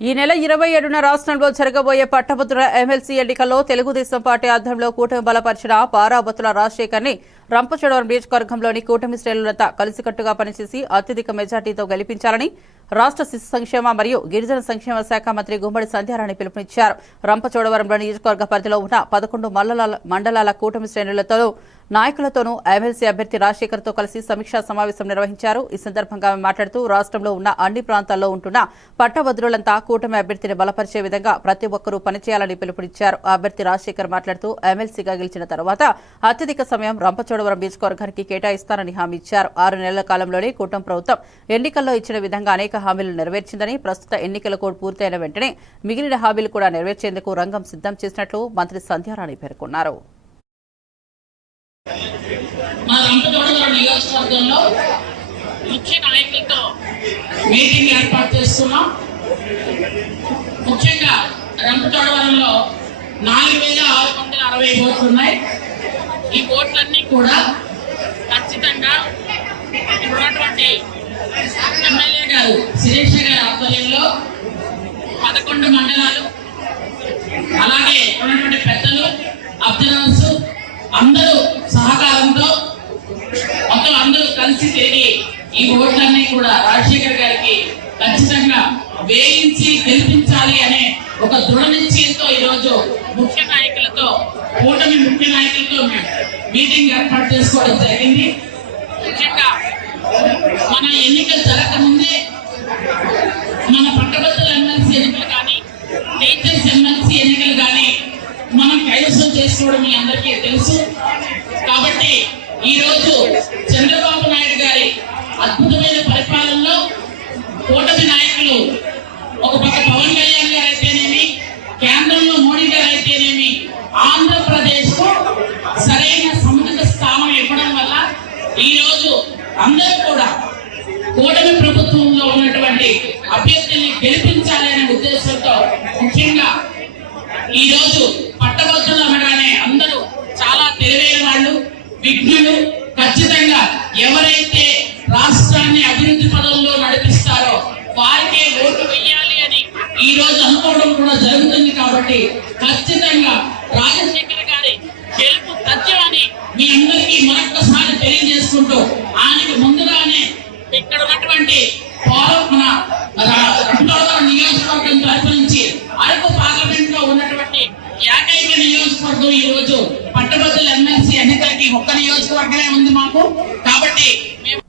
ఈ నెల 27న రాష్ట్రంలో జరగబోయే పట్టభద్రుల ఎమ్మెల్సీ ఎన్నికల్లో తెలుగుదేశం పార్టీ ఆధ్వర్యంలో కూటమి బలపరిచిన పారాబత్తుల రాజశేఖర్ని రంపచోడవరం నియోజకవర్గంలోని కూటమి శ్రేణులంతా కలిసికట్టుగా పనిచేసి అత్యధిక మెజార్టీతో గెలిపించాలని రాష్ట్ర శిశు సంక్షేమ మరియు గిరిజన సంక్షేమ శాఖ మంత్రి గుమ్మడి సంధ్యారాణి పిలుపునిచ్చారు. రంపచోడవరంలోని నియోజకవర్గ పరిధిలో ఉన్న 11 మండలాల కూటమి శ్రేణులతో నాయకులతోనూ ఎమ్మెల్సీ అభ్యర్థి రాజశేఖర్తో కలిసి సమీక్షా సమావేశం నిర్వహించారు. ఈ సందర్భంగా ఆమె మాట్లాడుతూ రాష్ట్రంలో ఉన్న అన్ని ప్రాంతాల్లో ఉంటున్న పట్టభద్రులంతా కూటమి అభ్యర్థిని బలపరిచే విధంగా ప్రతి ఒక్కరూ పనిచేయాలని పిలుపునిచ్చారు. అభ్యర్థి రాజశేఖర్ మాట్లాడుతూ ఎమ్మెల్సీగా గెలిచిన తర్వాత అత్యధిక సమయం రంపచోడవరం నియోజకవర్గానికి కేటాయిస్తానని హామీ ఇచ్చారు. 6 నెలల కాలంలోనే కూటమి ప్రభుత్వం ఎన్నికల్లో ఇచ్చిన విధంగా అనేక హామీలు నెరవేర్చిందని, ప్రస్తుత ఎన్నికల కోడ్ పూర్తయిన వెంటనే మిగిలిన హామీలు కూడా నెరవేర్చేందుకు రంగం సిద్ధం చేసినట్లు మంత్రి సంధ్యారాణి పేర్కొన్నారు. మా రంపచోడవరం నియోజకవర్గంలో ముఖ్య నాయకులతో మీటింగ్ ఏర్పాటు చేస్తున్నాం. ముఖ్యంగా రంపచోడవరంలో 4660 ఓట్లు ఉన్నాయి. ఈ ఓట్లన్నీ కూడా ఖచ్చితంగా ఇప్పుడున్నటువంటి ఎమ్మెల్యే గారు శిరీష గారి ఆధ్వర్యంలో 11 మండలాలు, అలాగే ఉన్నటువంటి పెద్దలు, అబ్జర్వర్స్ అందరూ సహకారంతో మొత్తం అందరూ కలిసి తిరిగి ఈ ఓట్లన్నీ కూడా రాజశేఖర్ గారికి ఖచ్చితంగా వేయించి గెలిపించాలి అనే ఒక దృఢ నిశ్చయంతో ఈరోజు ముఖ్య నాయకులతో కూటమి ముఖ్య నాయకులతో మీటింగ్ ఏర్పాటు చేసుకోవడం జరిగింది. ముఖ్యంగా మన ఎన్నికలు జరగకముందే మన పట్టభద్రుల ఎమ్మెల్సీ ఎన్నికలు కానీ, టీచర్స్ ఎమ్మెల్సీ ఎన్నికలు కానీ మనం కైవసం చేసుకోవడం మీ అందరికీ తెలుసు. కాబట్టి ఈ రోజు చంద్రబాబు నాయుడు గారి అద్భుతమైన పరిపాలనలో కూటమి నాయకులు ఒక పక్క పవన్ కళ్యాణ్ గారు అయితేనేమి, కేంద్రంలో మోడీ గారు అయితేనేమి ఆంధ్రప్రదేశ్ కు సరైన సముచిత స్థానం ఇవ్వడం వల్ల ఈ రోజు అందరూ కూడా కూటమి ప్రభుత్వంలో ఉన్నటువంటి అభ్యర్థిని గెలిపించాలి అనే ఉద్దేశంతో ముఖ్యంగా ఈ రోజు పట్టభద్రులు అనగానే అందరూ చాలా తెలివైన వాళ్ళు, విఘ్నులు. ఖచ్చితంగా ఎవరైతే రాష్ట్రాన్ని అభివృద్ధి పదంలో నడిపిస్తారో వారికే ఓటు వేయాలి అని ఈ రోజు అనుకోవడం కూడా జరుగుతుంది. కాబట్టి ఖచ్చితంగా రాజశేఖర్ గారి గెలుపు తథ్యమని మీ అందరికీ మరొక్కసారి తెలియజేసుకుంటూ ఆయనకు ముందుగానే ఇక్కడ ఉన్నటువంటి మన రంపచోడవరం నియోజకవర్గం తరఫు నుంచి అరకు పార్లమెంట్ లో ఉన్నటువంటి ఏకైక నియోజకవర్గం ఈ రోజు పట్టభద్రుల ఎమ్మెల్సీ ఎన్నికలకి ఒక్క నియోజకవర్గమే ఉంది మాకు. కాబట్టి మేము